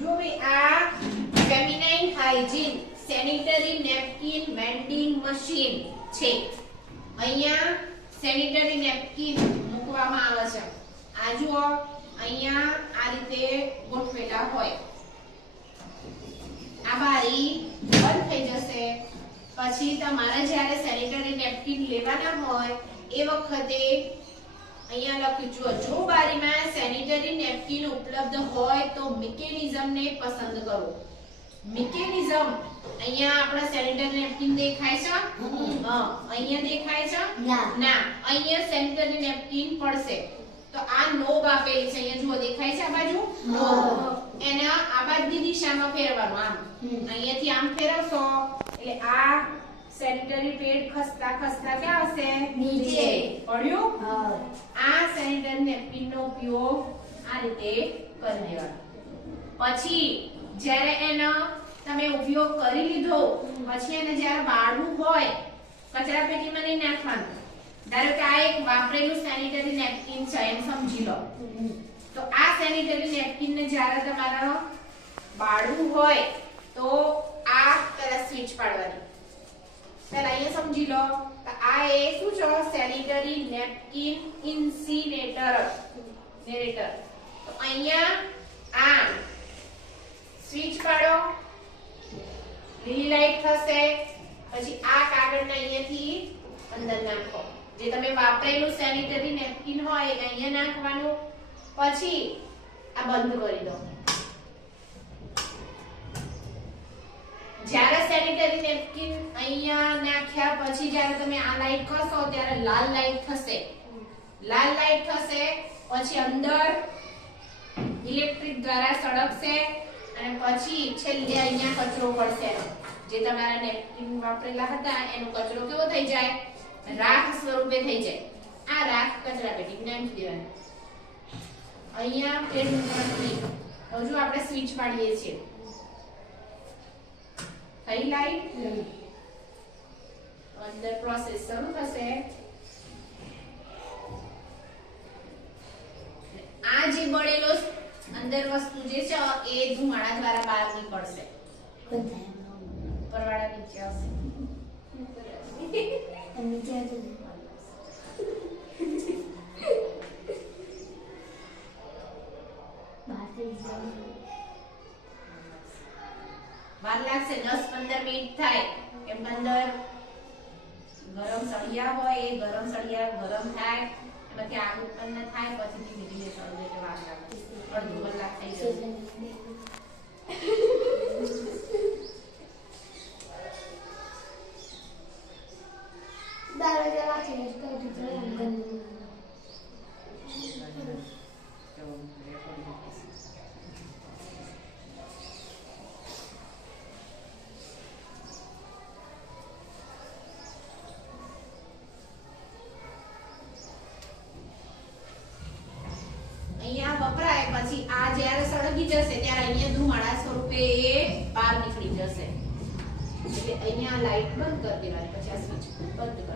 જો ભાઈ આ feminine hygiene sanitary napkin vending machine છે. અહીંયા સેનિટરી નેપકિન મૂકવામાં આવે છે. આ જુઓ અહીંયા આ રીતે ગોઠવેલા હોય. આ બારી બંધ થઈ જશે. પછી તમારે જ્યારે સેનિટરી નેપકિન લેવાના હોય એ વખતે અહીંયા લખ્યું જો બારીમાં સેનિટરી નેપકિન ઉપલબ્ધ હોય તો મિકેનિઝમ ને પસંદ કરો. મિકેનિઝમ અહીંયા આપણા સેનિટરી નેપકિન દેખાય છે? અહીંયા દેખાય છે? ના અહીંયા સેનિટરી નેપકિન પડશે તો આ નોબ આપેલી છે. અહીંયા જુઓ દેખાય છે આ બાજુ નોબ. એને આ બાજુની દિશામાં ફેરવવાનું. આમ અહીંયાથી આમ ફેરવશો એટલે આ સેનિટરી પેડ ખસતા ખસતા ક્યાં આવશે? નીચે. પડ્યું? આ સેનિટરી નેપકિન નો ઉપયોગ આ રીતે કરી દેવાનો. પછી જ્યારે એનો તમે ઉપયોગ કરી લીધો પછી એને જ્યારે વાળવું હોય કચરા પેટીમાં નહીં નાખવાનું. ધારો કે આ એક વાપરેલું સેનિટરી નેપકિન છે એમ સમજી લો. તો આ સેનિટરી નેપકિન ને જ્યારે તમારે વાળવું હોય તો આ પેલા સ્વિચ પાડવાની. પહેલા અહીંયા સમજી લો કે આ એ શું છે? Sanitary napkin incinerator. તો અહીંયા આ સ્વિચ પાડો, લીલી લાઈટ થશે. પછી આ કાગળને અહીંયાથી અંદર નાખો. જે તમે વાપરેલું સેનિટરી નેપકિન હોય એ અહીંયા નાખવાનું. પછી આ બંધ કરી દો. જ્યારે સેનિટરી નેપકિન અહીંયા નાખ્યા પછી જ્યારે તમે આ લાઈટ કરશો ત્યારે લાલ લાઈટ થશે. લાલ લાઈટ થશે પછી અંદર ઇલેક્ટ્રિક દ્વારા સળગશે અને પછી છેલ્લે અહીંયા કચરો પડશે. જે તમારા નેપકિન વાપરેલા હતા એનો કચરો કેવો થઈ જાય? રાખ સ્વરૂપે થઈ જાય. આ રાખ કચરા પેટીમાં નાખી દેવાની. અહીંયા પેડ મૂકવાની. હજુ આપણે સ્વિચ પાડીએ છીએ. થઈ લાઈટ અંદર પ્રોસેસ શરૂ થશે. આ જે બળેલો અંદર વસ્તુ જે છે એ ધુમાડા દ્વારા બહાર નીકળશે. પરવાળા નીચે આવશે. વાર લાગશે. 10-15 મિનિટ થાય એમ અંદર ગરમ સળિયા હોય એ ગરમ સળિયા ગરમ થાય એમાંથી આગ ઉત્પન્ન થાય પછી ધીમે ધીમે સળગે એટલે વાર લાગે. અડધો કલાક થઈ જશે. અહીંયા વપરાય પછી આ જ્યારે સળગી જશે ત્યારે અહીંયા ધુમાડા સ્વરૂપે એ બહાર નીકળી જશે. એટલે અહીંયા લાઈટ બંધ કરી દેવાની. પછી આ સ્વિચ બંધ કરી દો.